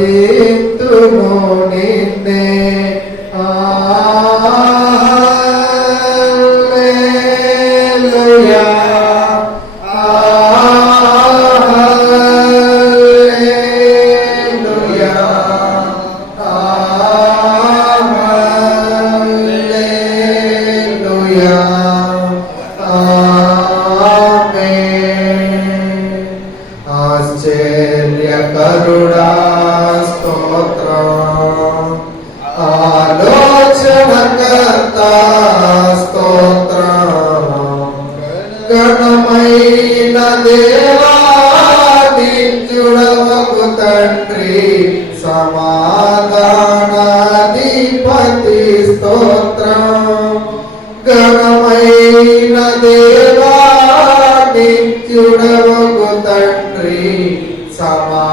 ఆరాధింతుము నిన్నే హల్లెలూయా హల్లెలూయా హల్లెలూయా ఆశ్చర్యకరుడా స్తోత్రం ఆలోచనకర్త స్తోత్రం గణమైన దేవా నిత్యుడవగు తండ్రి సమాధానాధిపతి స్తోత్రం గణమైన దేవా నిత్యుడవగు తండ్రి సమా